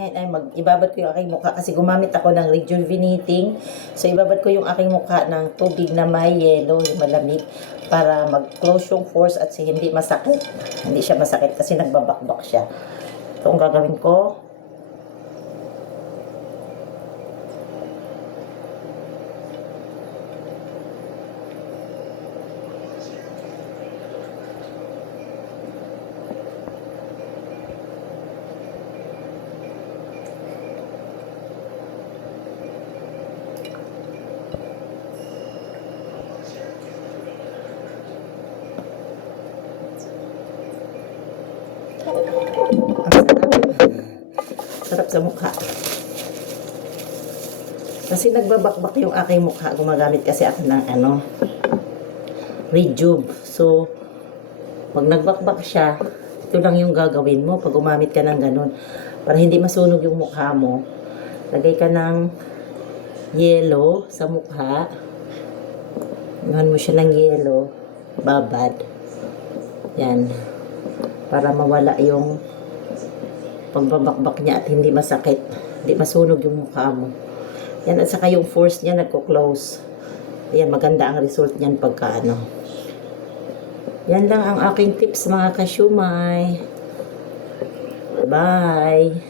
ngayon ay ibabad ko yung aking mukha kasi gumamit ako ng rejuvenating. So, ibabad ko yung aking mukha ng tubig na may yelo, yung malamig, para mag-close yung pores at hindi masakit. Hindi siya masakit kasi nagbabakbak siya. Ito ang gagawin ko. Sarap sa mukha. Kasi nagbabakbak yung aking mukha. Gumagamit kasi ako ng Rejuve. So, pag nagbakbak siya, ito lang yung gagawin mo pag gumamit ka ng ganun. Para hindi masunog yung mukha mo, lagay ka ng yelo sa mukha. Iwan mo siya ng yelo. Babad. Yan. Para mawala yung pagbabakbak niya at hindi masakit. Hindi masunog yung mukha mo. Yan, at saka yung force niya nagko-close. Ayan, maganda ang result niyan pagka Yan lang ang aking tips mga kasyumay. Bye!